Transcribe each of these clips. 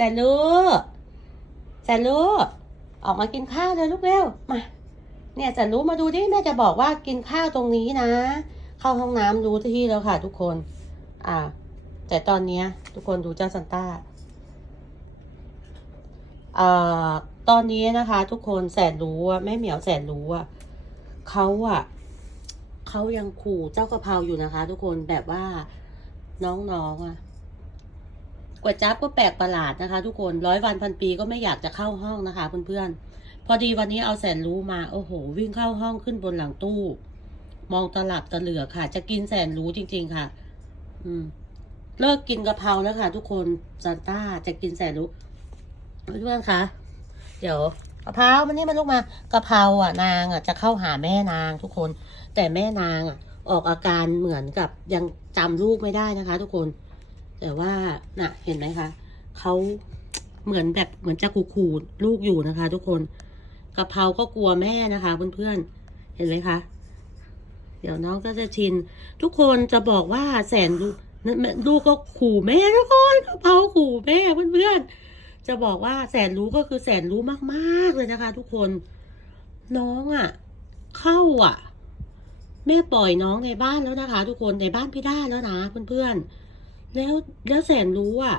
แสนรู้แสนรู้ออกมากินข้าวเลยลูกเร็วมาเนี่ยแสนรู้มาดูดิแม่จะบอกว่ากินข้าวตรงนี้นะ เข้าห้องน้ำรู้ที่แล้วค่ะ ทุกคน อ่า แต่ตอนเนี้ย ทุกคนดูเจ้าซันต้าเอ่อตอนนี้นะคะ ทุกคนแสนรู้อะแม่เหมียวแสนรู้อะเขาอะเขายังขู่เจ้ากระเพราอยู่นะคะ ทุกคนแบบว่าน้องๆอะ ก๋วยจั๊บก็แปลกประหลาดนะคะ ทุกคนร้อยวันพันปีก็ไม่อยากจะเข้าห้องนะคะเพื่อนๆ พอดีวันนี้เอาแสนรู้มา โอ้โห วิ่งเข้าห้องขึ้นบนหลังตู้ มองตลับตะเหลือค่ะ จะกินแสนรู้จริง ๆค่ะ อืม เลิกกินกะเพราแล้วค่ะ ทุกคนซันต้าจะกินแสนรู้เพื่อนๆคะเดี๋ยวกะเพรามันนี่มันลูกมากะเพราอะนางอะจะเข้าหาแม่นางทุกคน แต่แม่นางอะออกอาการเหมือนกับยังจำลูกไม่ได้นะคะ ทุกคน แต่ว่าน่ะเห็นไหมคะเขาเหมือนแบบเหมือนจะขู่ๆลูกอยู่นะคะ ทุกคนกะเพราก็กลัวแม่นะคะเพื่อนๆเห็นไหมคะเดี๋ยวน้องก็จะชิน ทุกคนจะบอกว่าแสนลูกลูกก็ขู่แม่ทุกคนกะเพราขู่แม่เพื่อนๆจะบอกว่าแสนรู้ก็คือแสนรู้มากๆเลยนะคะ ทุกคนน้องอะ่ะ เข้าอะ แม่ปล่อยน้องในบ้านแล้วนะคะ ทุกคนในบ้านพี่ด้าแล้วนะเพื่อนๆ แล้วแล้วแสนรู้อะ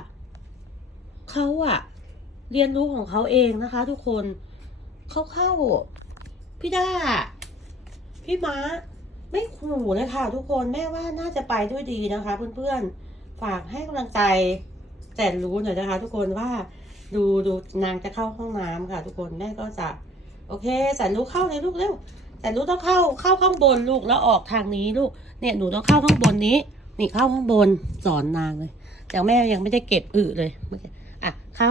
เขาอะ เรียนรู้ของเขาเองนะคะ ทุกคนเขาเข้า พี่ด้า พี่ม้า ไม่ขู่เลยค่ะ ทุกคนแม่ว่าน่าจะไปด้วยดีนะคะ เพื่อนๆฝากให้กำลังใจแสนรู้หน่อยนะคะ ทุกคนว่าดูดูนางจะเข้าห้องน้ำค่ะ ทุกคนแม่ก็จะ โอเคแสนรู้เข้าเลยลูกเร็วแสนรู้ต้องเข้าเข้าข้างบนลูกแล้วออกทางนี้ลูก เนี่ยหนูต้องเข้าข้างบนนี้ นี่เข้าข้างบนสอนนางเลยแต่แม่ยังไม่ได้เก็บอึเลยเอะเข้า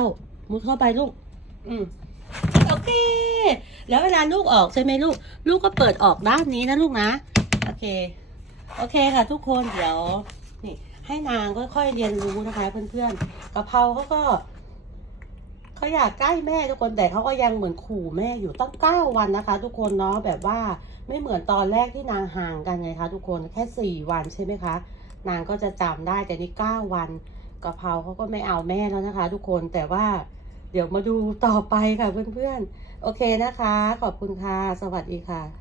มุดเข้าไปลูก อืมโอเค แล้วเวลาลูกออกใช่ไหมลูก ลูกก็เปิดออกด้านนี้นะลูกนะ โอเค โอเคค่ะ ทุกคนเดี๋ยว นี่ ให้นางค่อยๆเรียนรู้นะคะเพื่อนๆกะเพราเขาก็เขาอยากใกล้แม่ทุกคนแต่เขาก็ยังเหมือนขู่แม่อยู่ตั้งเก้าวันนะคะ ทุกคนเนาะแบบว่าไม่เหมือนตอนแรกที่นางห่างกันไงคะทุกคนแค่สี่วันใช่ไหมคะ นางก็จะจำได้แต่นี่เก้าวันกะเพราเขาก็ไม่เอาแม่แล้วนะคะ ทุกคนแต่ว่าเดี๋ยวมาดูต่อไปค่ะเพื่อนๆ โอเคนะคะ ขอบคุณค่ะ สวัสดีค่ะ